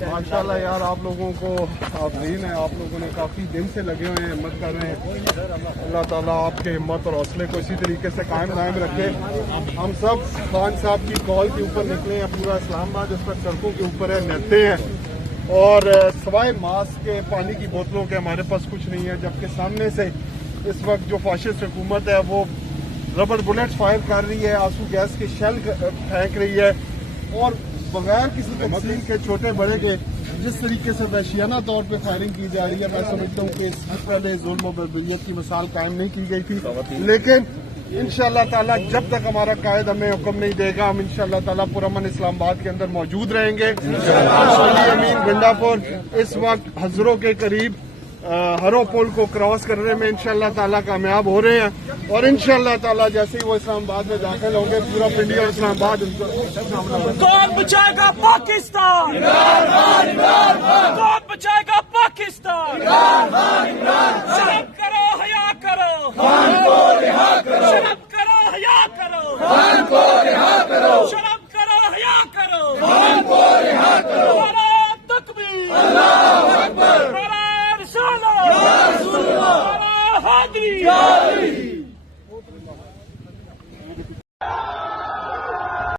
ماشاء اللہ یار، آپ لوگوں کو حاضرین ہیں، آپ لوگوں نے کافی دن سے لگے ہوئے ہیں، ہمت کر رہے ہیں۔ اللہ تعالیٰ آپ کے ہمت اور حوصلے کو اسی طریقے سے قائم رکھے۔ ہم سب خان صاحب کی کال کے اوپر نکلے ہیں، پورا اسلام آباد اس پر سڑکوں کے اوپر ہے، نہتے ہیں، اور سوائے ماسک کے، پانی کی بوتلوں کے ہمارے پاس کچھ نہیں ہے، جبکہ سامنے سے اس وقت جو فاشسٹ حکومت ہے وہ ربڑ بلٹس فائر کر رہی ہے، آنسو گیس کے شیل پھینک رہی ہے، اور بغیر کسی تقسیم کے، چھوٹے بڑے کے، جس طریقے سے وحشیانہ طور پہ فائرنگ کی جا رہی ہے، میں سمجھتا ہوں کہ اس سے پہلے ظلم و بربریت کی مثال قائم نہیں کی گئی تھی۔ لیکن انشاءاللہ تعالیٰ جب تک ہمارا قائد ہمیں حکم نہیں دے گا، ہم انشاءاللہ تعالیٰ پرامن اسلام آباد کے اندر موجود رہیں گے۔ شالی امین گنڈا پور اس وقت ہزروں کے قریب ہرو پول کو کراس کرنے میں انشاءاللہ تعالیٰ کامیاب ہو رہے ہیں، اور انشاءاللہ تعالیٰ جیسے ہی وہ اسلام آباد میں داخل ہوں گے، پورا پنڈی اور اسلام آباد ان کو کون بچائے گا پاکستان؟ کون بچائے گا پاکستان؟ شرم کرو، حیا کرو، شرم کرو، حیا کرو، شرم کرو، حیا کرو، نعرہ تکبیر، نعرہ رسالت، نعرہ حیدری۔